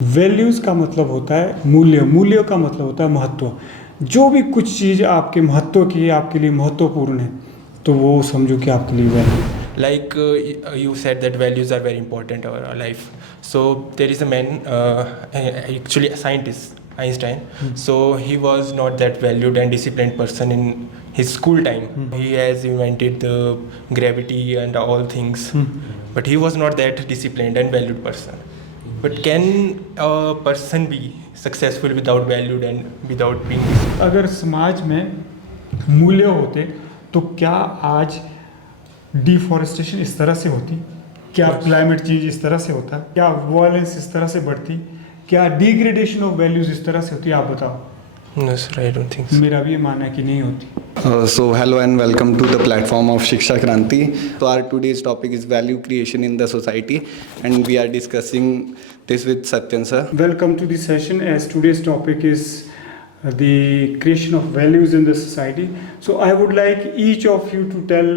Values का मतलब होता है मूल्य, मूल्य का मतलब होता है महत्व। जो भी कुछ चीज़ आपके महत्व की है, आपके लिए महत्वपूर्ण है, तो वो समझो कि आपके लिए वैल्यू है। Like you said that values are very important in our life. So there is a man, actually a scientist, Einstein. So he was not that valued and disciplined person in his school time. He has invented the gravity and all things, but he was not that disciplined and valued person. But can a person be successful without valued and without being disciplined? अगर समाज में मूल्य होते तो क्या आज deforestation इस तरह से होती, क्या क्लाइमेट चेंज इस तरह से होता, क्या वायलेंस इस तरह से बढ़ती, क्या डिग्रेडेशन ऑफ वैल्यूज इस तरह से होती, आप बताओ। No, sir, I don't think so. मेरा भी ये मानना है कि नहीं होती। So hello and welcome to the platform of Shiksha Kranti. So our today's topic is value creation in the society, and we are discussing this with Satyan sir. Welcome to the session, as today's topic is the creation of values in the society. So I would like each of you to tell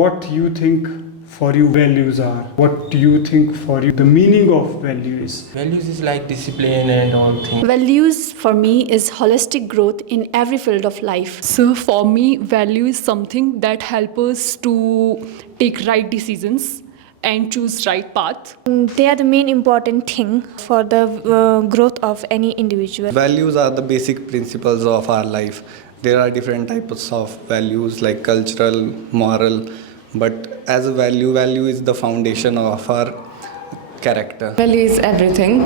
what you think for you values are. What do you think for you the meaning of value is? Values is like discipline and all things. Values for me is holistic growth in every field of life. So for me, value is something that helps us to take right decisions and choose right path. They are the main important thing for the growth of any individual. Values are the basic principles of our life. There are different types of values like cultural, moral, but as a value is the foundation of our character. Value is everything,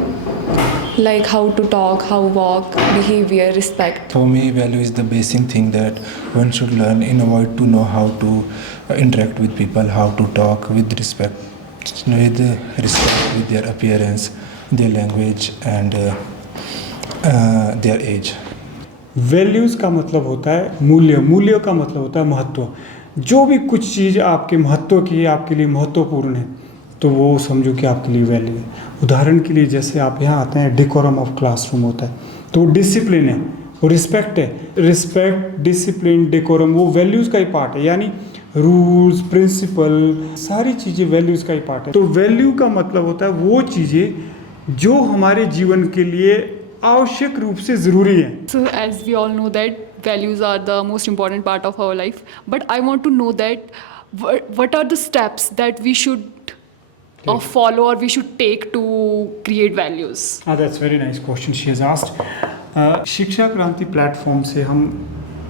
like how to talk, how walk, behavior, respect. For me, value is the basic thing that one should learn in order to know how to interact with people, how to talk with respect with their appearance, their language, and their age. Values का मतलब होता है मूल्य, मूल्य का मतलब होता है महत्व। जो भी कुछ चीज़ आपके महत्व की है, आपके लिए महत्वपूर्ण है, तो वो समझो कि आपके लिए वैल्यू है। उदाहरण के लिए जैसे आप यहाँ आते हैं, डेकोरम ऑफ क्लासरूम होता है, तो डिसिप्लिन है, वो रिस्पेक्ट है। रिस्पेक्ट, डिसिप्लिन, डेकोरम वो वैल्यूज़ का ही पार्ट है, यानी रूल्स, प्रिंसिपल, सारी चीज़ें वैल्यूज़ का ही पार्ट है। तो वैल्यू का मतलब होता है वो चीज़ें जो हमारे जीवन के लिए आवश्यक रूप से ज़रूरी है। So as we all know that values are the most important part of our life, but I want to know that what are the steps that we should follow or we should take to create values? That's very nice question she has asked. शिक्षा क्रांति platform से हम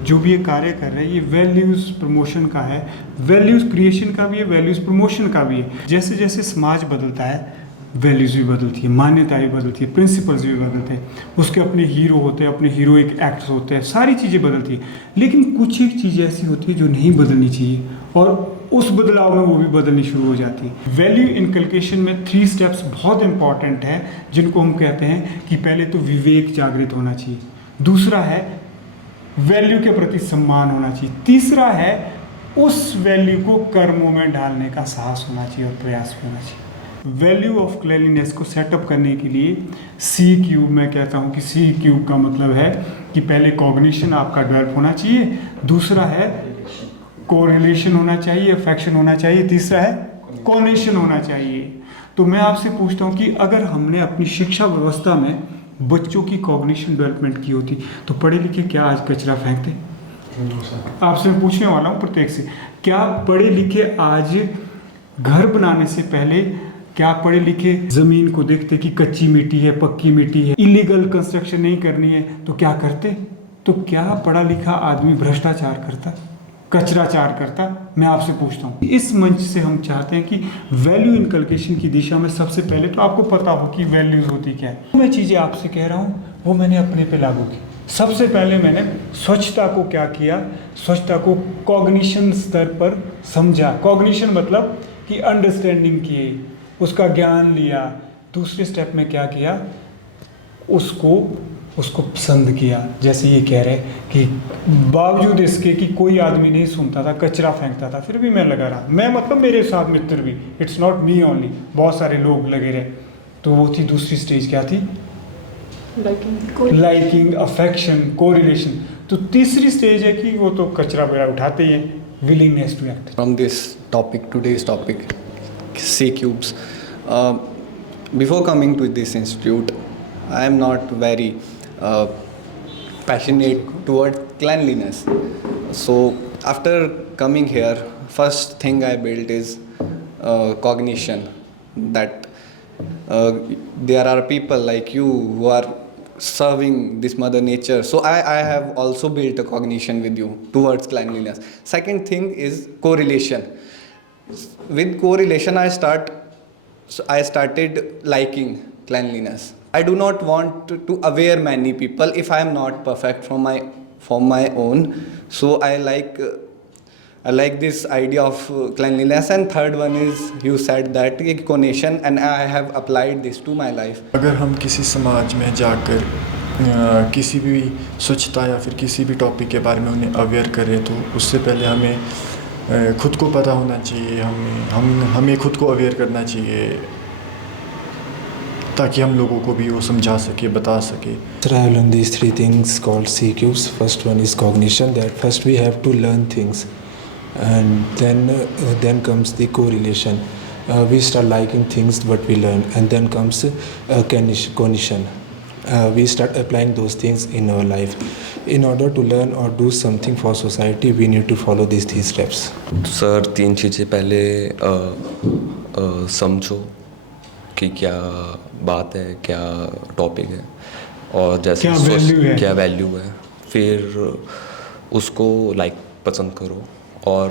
जो भी ये कार्य कर रहे हैं, ये वैल्यूज़ प्रमोशन का है, वैल्यूज़ क्रिएशन का भी है, वैल्यूज़ प्रमोशन का भी है। जैसे जैसे समाज बदलता है, वैल्यूज़ भी बदलती है, मान्यताएं भी बदलती है, प्रिंसिपल्स भी बदलते हैं, उसके अपने हीरो होते हैं, अपने हीरोइक एक्ट्स होते हैं, सारी चीज़ें बदलती हैं। लेकिन कुछ एक चीज़ ऐसी होती है जो नहीं बदलनी चाहिए, और उस बदलाव में वो भी बदलनी शुरू हो जाती है। वैल्यू इनकलकेशन में 3 स्टेप्स बहुत इंपॉर्टेंट है, जिनको हम कहते हैं कि पहले तो विवेक जागृत होना चाहिए, दूसरा है वैल्यू के प्रति सम्मान होना चाहिए, तीसरा है उस वैल्यू को कर्मों में डालने का साहस होना चाहिए और प्रयास होना चाहिए। वैल्यू ऑफ क्लेanलीनेस को सेटअप करने के लिए C³ मैं कहता हूँ कि C³ का मतलब है कि पहले कॉग्निशन आपका डेवलप होना चाहिए, दूसरा है कोरिलेशन होना चाहिए, अफेक्शन होना चाहिए, तीसरा है कोनेशन होना चाहिए। तो मैं आपसे पूछता हूँ कि अगर हमने अपनी शिक्षा व्यवस्था में बच्चों की कॉग्निशन डेवलपमेंट की होती तो पढ़े लिखे क्या आज कचरा फेंकते? आपसे मैं पूछने वाला हूँ प्रत्येक से, क्या पढ़े लिखे आज घर बनाने से पहले क्या पढ़े लिखे ज़मीन को देखते कि कच्ची मिट्टी है, पक्की मिट्टी है, इलीगल कंस्ट्रक्शन नहीं करनी है, तो क्या करते? तो क्या पढ़ा लिखा आदमी भ्रष्टाचार करता, कचराचार करता? मैं आपसे पूछता हूँ। इस मंच से हम चाहते हैं कि वैल्यू इनकलकेशन की दिशा में सबसे पहले तो आपको पता हो कि वैल्यूज़ होती क्या है। मैं चीज़ें आपसे कह रहा हूँ वो मैंने अपने पे लागू की। सबसे पहले मैंने स्वच्छता को क्या किया, स्वच्छता को कॉग्निशन स्तर पर समझा। कॉग्निशन मतलब कि अंडरस्टैंडिंग किए, उसका ज्ञान लिया। दूसरे स्टेप में क्या किया, उसको पसंद किया। जैसे ये कह रहे कि बावजूद इसके कि कोई आदमी नहीं सुनता था, कचरा फेंकता था, फिर भी मैं लगा रहा। मैं मतलब मेरे साथ मित्र भी, इट्स नॉट मी ओनली, बहुत सारे लोग लगे रहे। तो वो थी दूसरी स्टेज, क्या थी? Liking, affection, correlation. तो तीसरी स्टेज है कि वो तो कचरा वगैरह उठाते ही हैं, willingness to act. From this topic, today's topic, C cubes, before coming to this institute, I am not very passionate toward cleanliness. So after coming here, first thing I built is cognition, that there are people like you who are serving this mother nature. So I have also built a cognition with you towards cleanliness. Second thing is correlation. With correlation I started liking cleanliness. I do not want to aware many people if I am not perfect from my own. So I like this idea of cleanliness. And third one is, you said that connection, and I have applied this to my life. अगर हम किसी समाज में जाकर किसी भी स्वच्छता या फिर किसी भी टॉपिक के बारे में उन्हें अवेयर करें, तो उससे पहले हमें खुद को पता होना चाहिए, हमें खुद को अवेयर करना चाहिए, ताकि हम लोगों को भी वो समझा सके, बता सके. So I have learned these three things called CQs. First one is cognition, that first we have to learn things, and then comes the correlation. We start liking things what we learn, and then comes cognition. We start applying those things in our life. In order to learn or do something for society, we need to follow these three steps. Sir 3 चीज़ें पहले समझो कि क्या बात है, क्या topic है, और जैसे क्या वैल्यू है, फिर उसको पसंद करो, और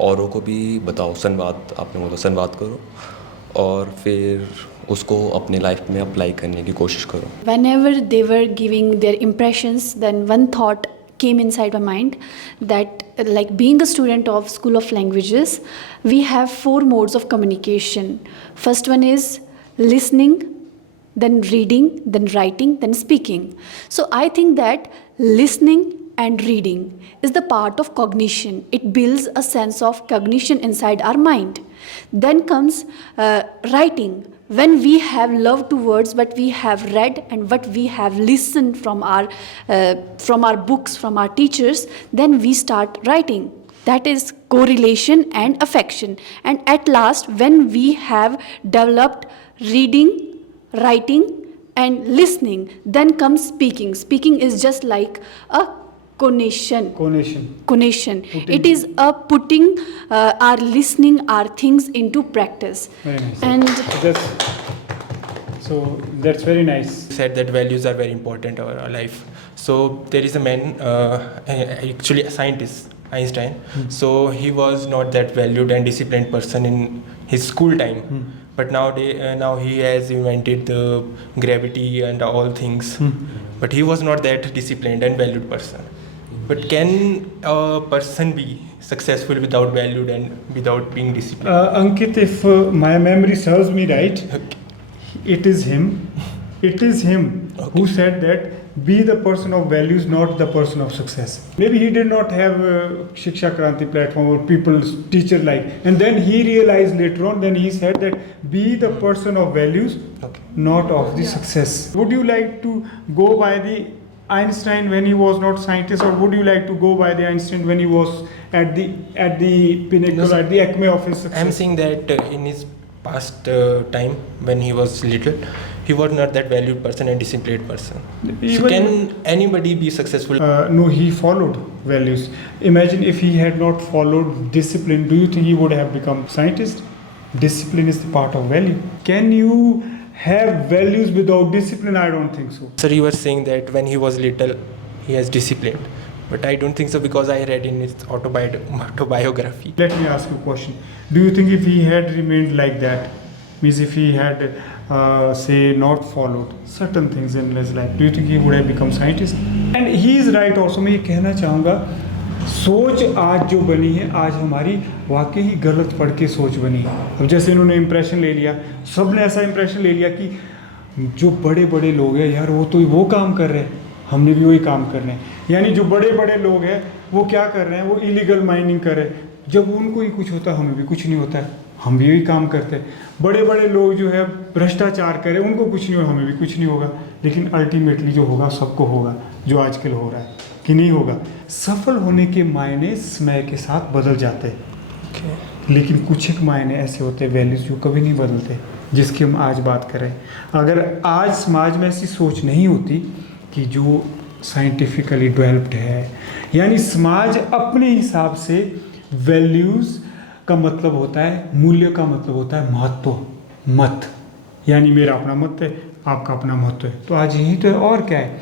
औरों को भी बताओ. संवाद, आपने बोला संवाद करो, और फिर उसको अपने लाइफ में अप्लाई करने की कोशिश करो. Whenever they were giving their impressions, then one thought came inside my mind, that like being a student of School of Languages, we have 4 modes of communication. First one is listening, then reading, then writing, then speaking. So I think that listening and reading is the part of cognition. It builds a sense of cognition inside our mind. Then comes writing. When we have loved towards what we have read and what we have listened from our books, from our teachers, then we start writing. That is correlation and affection. And at last, when we have developed reading, writing, and listening, then comes speaking. Speaking is just like a connection. It is a putting our listening, our things into practice. Very nice. And that's very nice. Said that values are very important in our life. So there is a man, actually a scientist, Einstein. So he was not that valued and disciplined person in his school time. But now he has invented the gravity and all things. But he was not that disciplined and valued person. But can a person be successful without valued and without being disciplined? Ankit, if my memory serves me right, it is him who said that be the person of values, not the person of success. Maybe he did not have a Shiksha Kranti platform or people's teacher like, and then he realized later on, then he said that be the person of values, not of the success. Would you like to go by the Einstein when he was not scientist, or would you like to go by the Einstein when he was at the pinnacle, at the acme of his success? I'm saying that in his past time when he was little, he was not that valued person and disciplined person. So can anybody be successful? No, he followed values. Imagine if he had not followed discipline, do you think he would have become scientist? Discipline is the part of value. Can you have values without discipline? I don't think so. Sir, you were saying that when he was little, he has disciplined. But I don't think so, because I read in his autobiography. Let me ask you a question. Do you think if he had remained like that, means if he had, say, not followed certain things in his life, do you think he would have become scientist? And he is right also. मैं ये कहना चाहूँगा, सोच आज जो बनी है, आज हमारी वाकई ही गलत पढ़ के सोच बनी है. अब जैसे इन्होंने इम्प्रेशन ले लिया, सब ने ऐसा इम्प्रेशन ले लिया कि जो बड़े बड़े लोग हैं यार, वो तो वो काम कर रहे हैं, हमने भी वही काम करना है. यानी जो बड़े बड़े लोग हैं वो क्या कर रहे हैं, वो इलीगल माइनिंग कर रहे हैं. जब उनको ही कुछ होता है, हमें भी कुछ नहीं होता है, हम भी यही काम करते हैं. बड़े बड़े लोग जो है भ्रष्टाचार करें, उनको कुछ नहीं हो, हमें भी कुछ नहीं होगा. लेकिन अल्टीमेटली जो होगा सबको होगा, जो आजकल हो रहा है कि नहीं होगा. सफल होने के मायने समय के साथ बदल जाते हैं, लेकिन कुछ एक मायने ऐसे होते हैं वैल्यूज जो कभी नहीं बदलते. जिसकी हम आज बात कर रहे हैं। अगर आज समाज में ऐसी सोच नहीं होती कि जो साइंटिफिकली डेवलप्ड है, यानी समाज अपने हिसाब से वैल्यूज़ का मतलब होता है, मूल्य का मतलब होता है महत्व, मत, यानी मेरा अपना मत है, आपका अपना महत्व है। तो आज यही तो है, और क्या है,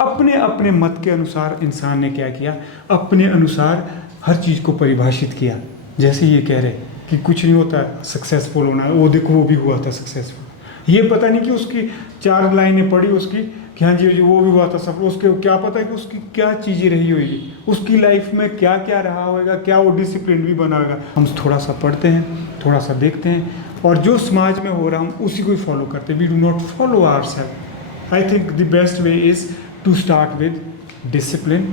अपने अपने मत के अनुसार इंसान ने क्या किया, अपने अनुसार हर चीज़ को परिभाषित किया। जैसे ये कह रहे कि कुछ नहीं होता सक्सेसफुल होना, वो देखो वो भी हुआ था सक्सेसफुल, ये पता नहीं कि उसकी 4 लाइनें पढ़ी उसकी कि हाँ जी वो भी हुआ था सब, उसके क्या पता है कि उसकी क्या चीज़ें रही होगी, उसकी लाइफ में क्या क्या रहा होगा, क्या वो डिसिप्लिन भी बना होगा। हम थोड़ा सा पढ़ते हैं, थोड़ा सा देखते हैं, और जो समाज में हो रहा हम उसी को ही फॉलो करते हैं। We do not follow ourself. I think the best way is to start with discipline,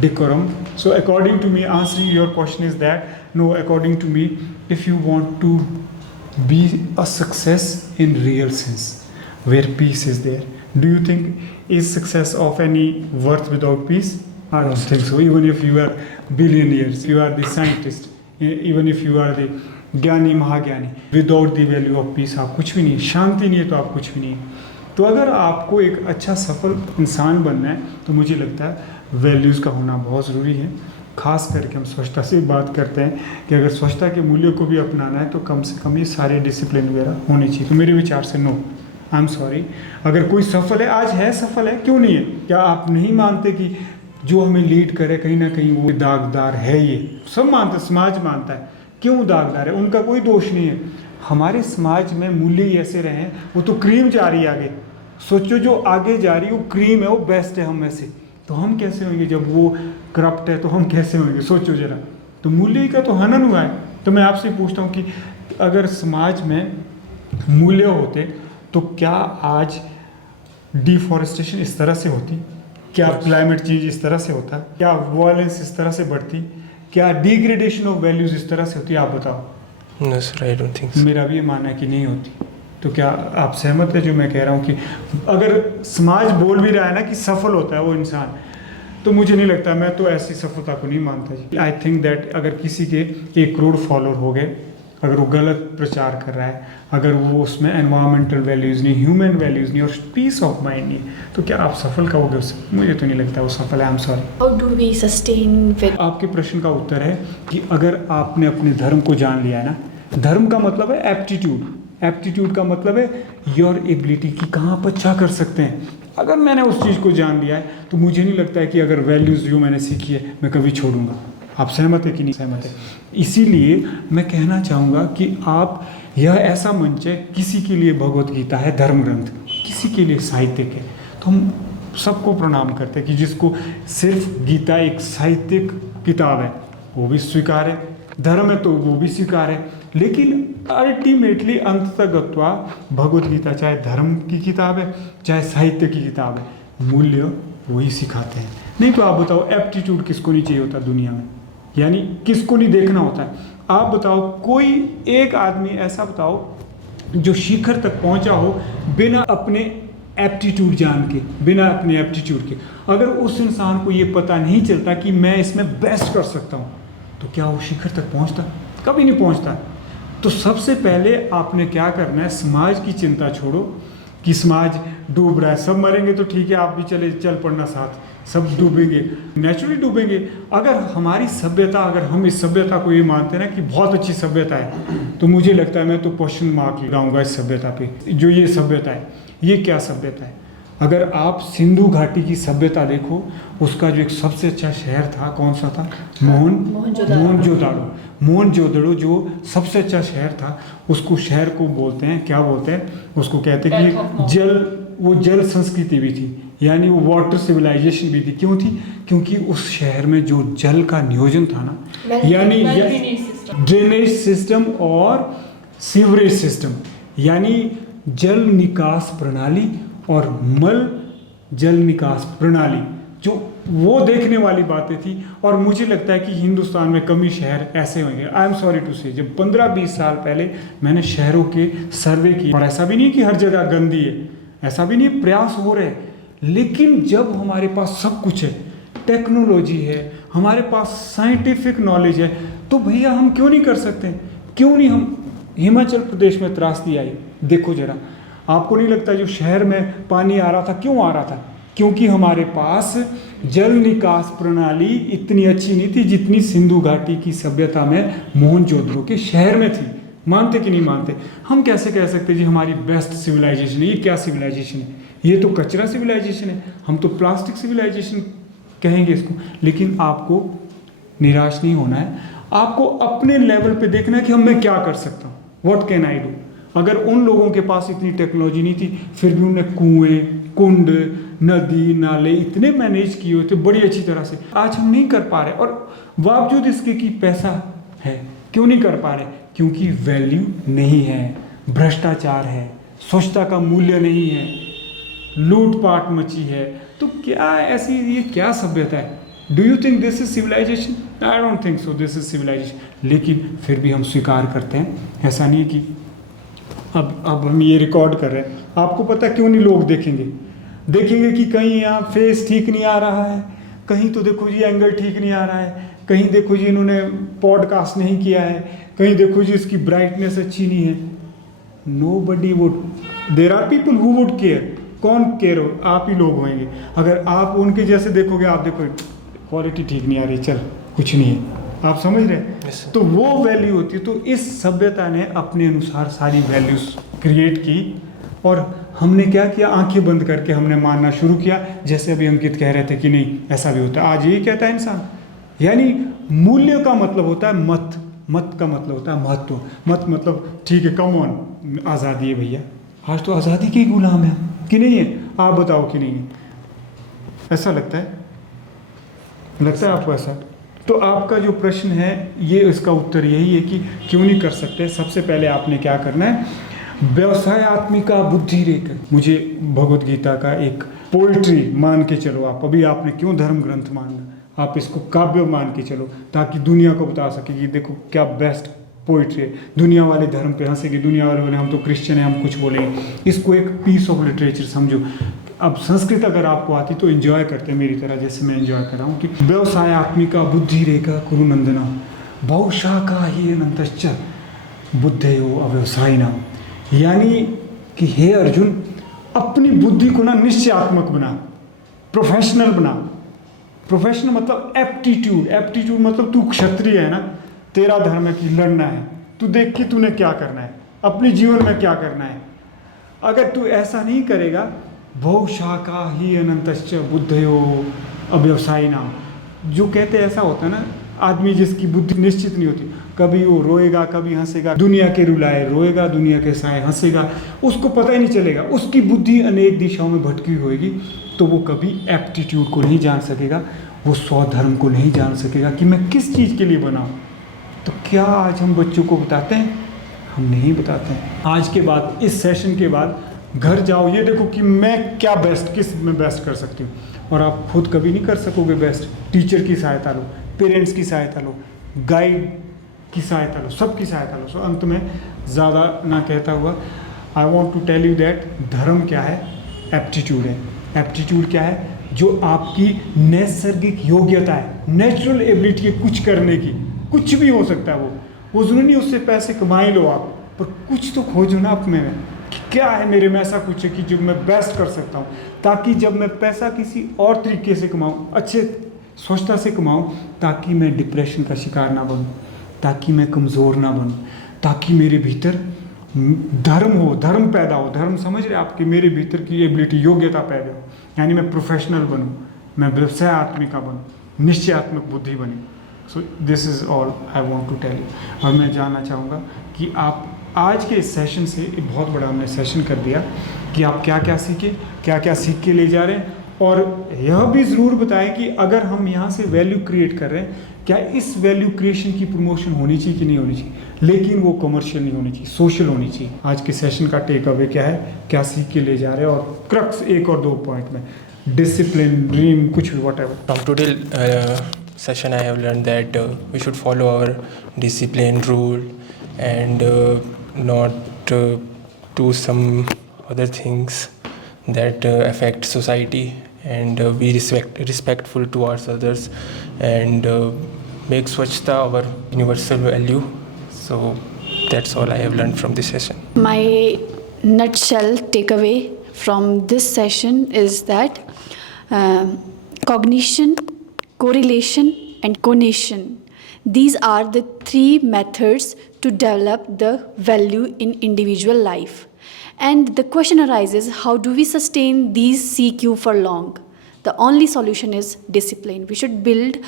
decorum. So according to me, answering your question is that, no, according to me, if you want to be a success in real sense, where peace is there, do you think is success of any worth without peace? I don't think so. Even if you are billionaires, you are the scientist, even if you are the ज्ञानी महाज्ञानी, without the value of peace आप कुछ भी नहीं, शांति नहीं है तो आप कुछ भी नहीं है। तो अगर आपको एक अच्छा सफल इंसान बनना है तो मुझे लगता है वैल्यूज़ का होना बहुत ज़रूरी है। खास करके हम स्वच्छता से बात करते हैं कि अगर स्वच्छता के मूल्यों को भी अपनाना है तो कम से कम ये सारे डिसिप्लिन वगैरह होने चाहिए। तो मेरे विचार से नो, आई एम सॉरी। अगर कोई सफल है, आज है सफल है, क्यों नहीं है? क्या आप नहीं मानते कि जो हमें लीड करे कहीं ना कहीं वो दागदार है? ये सब मानते, समाज मानता है। क्यों दागदार है? उनका कोई दोष नहीं है। हमारे समाज में मूल्य ही ऐसे रहे हैं, वो तो क्रीम जा रही है आगे। सोचो जो आगे जा रही है वो क्रीम है, वो बेस्ट है हम में से, तो हम कैसे होंगे जब वो करप्ट है? तो हम कैसे होंगे? सोचो जरा। तो मूल्य का तो हनन हुआ है। तो मैं आपसे पूछता हूँ कि अगर समाज में मूल्य होते तो क्या आज डिफॉरेस्टेशन इस तरह से होती? क्या क्लाइमेट चेंज इस तरह से होता? क्या वायलेंस इस तरह से बढ़ती? क्या डिग्रेडेशन ऑफ वैल्यूज इस तरह से होती? आप बताओ। No sir, I don't think so. मेरा भी ये मानना है कि नहीं होती। तो क्या आप सहमत है जो मैं कह रहा हूँ कि अगर समाज बोल भी रहा है ना कि सफल होता है वो इंसान, तो मुझे नहीं लगता, मैं तो ऐसी सफलता को नहीं मानता जी। आई थिंक दैट अगर किसी के 1 करोड़ फॉलोअर हो गए, अगर वो गलत प्रचार कर रहा है, अगर वो उसमें एनवायरमेंटल वैल्यूज़ नहीं, ह्यूमन वैल्यूज़ नहीं और पीस ऑफ माइंड नहीं, तो क्या आप सफल कहोगे उससे? मुझे तो नहीं लगता वो सफल है। I am sorry. How do we sustain with? आपके प्रश्न का उत्तर है कि अगर आपने अपने धर्म को जान लिया है ना, धर्म का मतलब है एप्टीट्यूड, एप्टीट्यूड का मतलब है योर एबिलिटी की कहाँ पर अच्छा कर सकते हैं। अगर मैंने उस चीज़ को जान लिया है तो मुझे नहीं लगता है कि अगर वैल्यूज़ जो मैंने सीखी है मैं कभी छोड़ूंगा। आप सहमत है कि नहीं सहमत है? इसीलिए मैं कहना चाहूँगा कि आप, यह ऐसा मंच है, किसी के लिए भगवत गीता है धर्म ग्रंथ, किसी के लिए साहित्यिक है। तो हम सबको प्रणाम करते हैं कि जिसको सिर्फ गीता एक साहित्यिक किताब है वो भी स्वीकार है, धर्म है तो वो भी स्वीकार है, लेकिन अल्टीमेटली अंततः भगवत गीता चाहे धर्म की किताब है चाहे साहित्य की किताब है, मूल्य वही सिखाते हैं। नहीं तो आप बताओ, एप्टीट्यूड किसको नहीं चाहिए होता दुनिया में? यानी किसको नहीं देखना होता है? आप बताओ, कोई एक आदमी ऐसा बताओ जो शिखर तक पहुंचा हो बिना अपने एप्टीट्यूड जान के, बिना अपने एप्टीट्यूड के। अगर उस इंसान को ये पता नहीं चलता कि मैं इसमें बेस्ट कर सकता हूँ, तो क्या वो शिखर तक पहुँचता? कभी नहीं पहुँचता। तो सबसे पहले आपने क्या करना है, समाज की चिंता छोड़ो कि समाज डूब रहा है, सब मरेंगे तो ठीक है, आप भी चल पड़ना साथ, सब डूबेंगे, नेचुरली डूबेंगे। अगर हमारी सभ्यता, अगर हम इस सभ्यता को ये मानते हैं ना कि बहुत अच्छी सभ्यता है, तो मुझे लगता है मैं तो क्वेश्चन मार्क लगाऊंगा इस सभ्यता पे। जो ये सभ्यता है, ये क्या सभ्यता है? अगर आप सिंधु घाटी की सभ्यता देखो, उसका जो एक सबसे अच्छा शहर था, कौन सा था? मोहनजोदड़ो जो सबसे अच्छा शहर था, उसको शहर को बोलते हैं, क्या बोलते हैं उसको? कहते हैं कि वो जल संस्कृति भी थी, यानी वो वाटर सिविलाइजेशन भी थी। क्यों थी? क्योंकि उस शहर में जो जल का नियोजन था ना, यानी ड्रेनेज सिस्टम और सीवरेज सिस्टम, यानी जल निकास प्रणाली और मल जल निकास प्रणाली, जो वो देखने वाली बातें थी। और मुझे लगता है कि हिंदुस्तान में कम ही शहर ऐसे होंगे। आई एम सॉरी टू से, जब 15-20 साल पहले मैंने शहरों के सर्वे किए, और ऐसा भी नहीं कि हर जगह गंदी है, ऐसा भी नहीं, प्रयास हो रहे हैं, लेकिन जब हमारे पास सब कुछ है, टेक्नोलॉजी है, हमारे पास साइंटिफिक नॉलेज है, तो भैया हम क्यों नहीं कर सकते? क्यों नहीं? हम हिमाचल प्रदेश में त्रासदी आई, देखो जरा, आपको नहीं लगता जो शहर में पानी आ रहा था क्यों आ रहा था? क्योंकि हमारे पास जल निकास प्रणाली इतनी अच्छी नहीं थी जितनी सिंधु घाटी की सभ्यता में मोहनजोदड़ो के शहर में थी। मानते कि नहीं मानते? हम कैसे कह सकते जी हमारी बेस्ट सिविलाइजेशन है? ये क्या सिविलाइजेशन है? ये तो कचरा सिविलाइजेशन है, हम तो प्लास्टिक सिविलाइजेशन कहेंगे इसको। लेकिन आपको निराश नहीं होना है, आपको अपने लेवल पे देखना है कि मैं क्या कर सकता हूँ, व्हाट कैन आई डू। अगर उन लोगों के पास इतनी टेक्नोलॉजी नहीं थी, फिर भी उन्होंने कुएं, कुंड, नदी, नाले इतने मैनेज किए हुए थे बड़ी अच्छी तरह से। आज हम नहीं कर पा रहे, और बावजूद इसके कि पैसा है, क्यों नहीं कर पा रहे? क्योंकि वैल्यू नहीं है, भ्रष्टाचार है, स्वच्छता का मूल्य नहीं है, लूटपाट मची है। तो क्या ऐसी ये क्या सभ्यता है? Do you think this is civilisation? I don't think so this is civilisation. लेकिन फिर भी हम स्वीकार करते हैं। ऐसा नहीं है कि अब हम ये रिकॉर्ड कर रहे हैं, आपको पता क्यों नहीं लोग देखेंगे कि कहीं यहाँ फेस ठीक नहीं आ रहा है, कहीं तो देखो जी एंगल ठीक नहीं आ रहा है, कहीं देखो जी इन्होंने पॉडकास्ट नहीं किया है, कहीं देखो जी इसकी ब्राइटनेस अच्छी नहीं है। Nobody would, there are people who would care. कौन केयर हो? आप ही लोग होंगे। अगर आप उनके जैसे देखोगे, आप देखो क्वालिटी ठीक नहीं आ रही, चल कुछ नहीं है, आप समझ रहे हैं? तो वो वैल्यू होती है। तो इस सभ्यता ने अपने अनुसार सारी वैल्यूज क्रिएट की, और हमने क्या किया? आंखें बंद करके हमने मानना शुरू किया। जैसे अभी अंकित कह रहे थे कि नहीं ऐसा भी होता है, आज यही कहता है इंसान। यानी मूल्य का मतलब होता है मत, मत का मतलब होता है महत्व। मत मतलब ठीक है, कम ऑन, आज़ादी है भैया। आज तो आज़ादी के गुलाम है कि नहीं है? आप बताओ कि नहीं है? ऐसा लगता है आपको ऐसा? तो आपका जो प्रश्न है ये, इसका उत्तर यही है कि क्यों नहीं कर सकते। सबसे पहले आपने क्या करना है? व्यवसायत्मिका बुद्धि रेखा। मुझे भगवत गीता का एक पोइट्री मान के चलो आप। अभी आपने क्यों धर्म ग्रंथ मानना, आप इसको काव्य मान के चलो, ताकि दुनिया को बता सके कि देखो क्या बेस्ट पोइट्री है। दुनिया वाले धर्म पे हंसेंगे, दुनिया वाले बोले हम तो क्रिश्चियन हैं, हम कुछ बोलेंगे। इसको एक पीस ऑफ लिटरेचर समझो। अब संस्कृत अगर आपको आती तो एंजॉय करते हैं मेरी तरह, जैसे मैं एंजॉय कर रहा हूँ कि व्यवसायत्मिका बुद्धि रेखा कुरु नंदना बहुशाखा ही अनंतश्च बुद्धयो अव्यवसायिना। यानी कि हे अर्जुन, अपनी बुद्धि को ना निश्चयात्मक बना, प्रोफेशनल बना। प्रोफेशनल मतलब एप्टीट्यूड, एप्टीट्यूड मतलब तू क्षत्रिय है ना, तेरा धर्म है कि लड़ना है, तू देख कि तूने क्या करना है, अपने जीवन में क्या करना है। अगर तू ऐसा नहीं करेगा, बहुशाखा ही अनंतश्च बुद्धयो अव्यवसायिना, जो कहते ऐसा होता है ना, आदमी जिसकी बुद्धि निश्चित नहीं होती, कभी वो रोएगा कभी हंसेगा, दुनिया के रुलाए रोएगा, दुनिया के साए हंसेगा, उसको पता ही नहीं चलेगा, उसकी बुद्धि अनेक दिशाओं में भटकी होगी। तो वो कभी एप्टीट्यूड को नहीं जान सकेगा, वो स्वधर्म को नहीं जान सकेगा कि मैं किस चीज़ के लिए बना हूँ। तो क्या आज हम बच्चों को बताते हैं? हम नहीं बताते हैं। आज के बाद, इस सेशन के बाद घर जाओ, ये देखो कि मैं क्या बेस्ट, किस में बेस्ट कर सकती हूँ। और आप खुद कभी नहीं कर सकोगे बेस्ट। टीचर की सहायता लो, पेरेंट्स की सहायता लो, गाइड की सहायता लो, सबकी सहायता लो। सो अंत में ज़्यादा ना कहता हुआ, I want to tell you that धर्म क्या है? एप्टीट्यूड है। एप्टीट्यूड क्या है? जो आपकी नैसर्गिक योग्यता है, नेचुरल एबिलिटी है कुछ करने की। कुछ भी हो सकता है वो ज़रूरी नहीं उससे पैसे कमाई लो आप, पर कुछ तो खोजो ना अपने में कि क्या है मेरे में ऐसा कुछ है कि जो मैं बेस्ट कर सकता हूँ, ताकि जब मैं पैसा किसी और तरीके से कमाऊँ, अच्छे स्वच्छता से कमाऊँ, ताकि मैं डिप्रेशन का शिकार ना बनूँ, ताकि मैं कमज़ोर ना बनूँ, ताकि मेरे भीतर धर्म हो, धर्म पैदा हो। धर्म समझ रहे आपके, मेरे भीतर की एबिलिटी, योग्यता पैदा हो, यानी मैं प्रोफेशनल बनूँ, मैं व्यवसायत्मिका बनूँ, निश्चयात्मक बुद्धि बनी। So this is all I want to tell you. और मैं जानना चाहूँगा कि आप आज के इस सेशन से, एक बहुत बड़ा हमने सेशन कर दिया, कि आप क्या क्या सीखे, क्या क्या सीख के ले जा रहे हैं। और यह भी ज़रूर बताएं कि अगर हम यहाँ से वैल्यू क्रिएट कर रहे हैं, क्या इस वैल्यू क्रिएशन की प्रमोशन होनी चाहिए कि नहीं होनी चाहिए, लेकिन वो कमर्शियल नहीं होनी चाहिए, सोशल होनी चाहिए। आज के सेशन का टेक अवे क्या है, क्या सीख के ले जा रहे हैं, और क्रक्स 1 और 2 पॉइंट में, डिसिप्लिन, ड्रीम, कुछ भी, what ever. From today session I have learned that we should follow our discipline rule and not do some other things that affect society, and be respectful towards others, and make Swachhta our universal value. So that's all I have learned from this session. My nutshell takeaway from this session is that cognition, correlation, and conation. These are the three methods to develop the value in individual life. And the question arises, how do we sustain these CQ for long? The only solution is discipline. We should build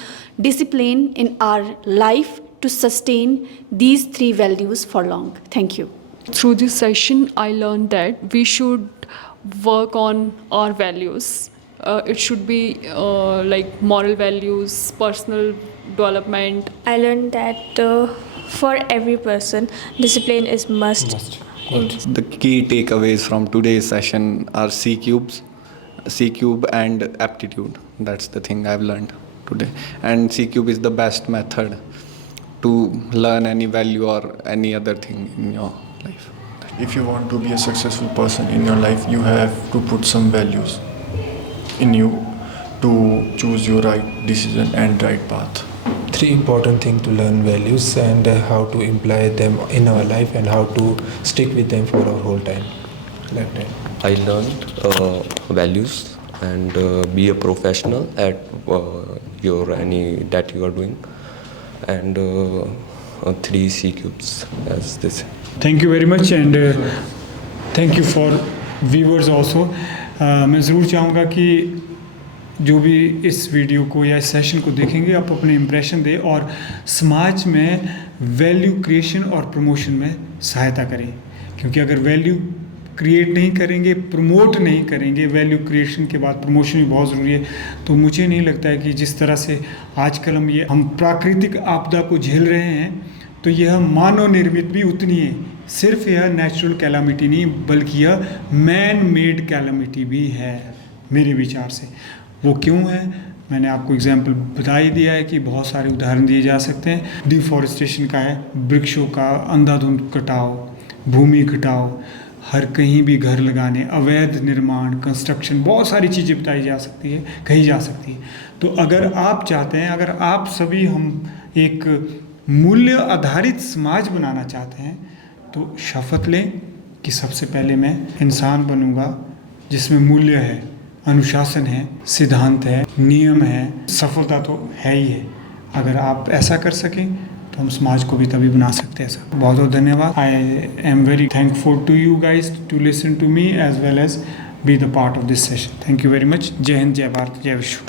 discipline in our life to sustain these three values for long. Thank you. Through this session, I learned that we should work on our values. It should be like moral values, personal development. I learned that for every person, discipline is must. The key takeaways from today's session are C cube and aptitude. That's the thing I've learned today. And C cube is the best method to learn any value or any other thing in your life. If you want to be a successful person in your life, you have to put some values in you to choose your right decision and right path. Three important things to learn values and how to imply them in our life and how to stick with them for our whole lifetime. I learned values and be a professional at that you are doing, and 3 C cubes as this. Thank you very much and thank you for viewers also. मैं ज़रूर चाहूँगा कि जो भी इस video को या इस सेशन को देखेंगे आप अपने इम्प्रेशन दें और समाज में वैल्यू क्रिएशन और प्रमोशन में सहायता करें, क्योंकि अगर वैल्यू क्रिएट नहीं करेंगे, प्रमोट नहीं करेंगे, वैल्यू क्रिएशन के बाद प्रमोशन भी बहुत ज़रूरी है, तो मुझे नहीं लगता है कि जिस तरह से आजकल हम प्राकृतिक आपदा को झेल रहे हैं, तो यह मानव निर्मित भी उतनी है। सिर्फ यह नेचुरल कैलामिटी नहीं बल्कि यह मैन मेड कैलामिटी भी है मेरे विचार से। वो क्यों है, मैंने आपको एग्जाम्पल बता ही दिया है कि बहुत सारे उदाहरण दिए जा सकते हैं। डिफॉरेस्टेशन का है, वृक्षों का अंधाधुंध कटाव, भूमि घटाव, हर कहीं भी घर लगाने, अवैध निर्माण, कंस्ट्रक्शन, बहुत सारी चीज़ें बताई जा सकती है, कही जा सकती है। तो अगर आप चाहते हैं, अगर आप सभी हम एक मूल्य आधारित समाज बनाना चाहते हैं, तो शपथ लें कि सबसे पहले मैं इंसान बनूंगा जिसमें मूल्य है, अनुशासन है, सिद्धांत है, नियम है, सफलता तो है ही है। अगर आप ऐसा कर सकें तो हम समाज को भी तभी बना सकते हैं। ऐसा बहुत बहुत धन्यवाद। I am very thankful to you guys to listen to me as well as be the part of this session. Thank you very much. जय हिंद, जय भारत, जय विश्व।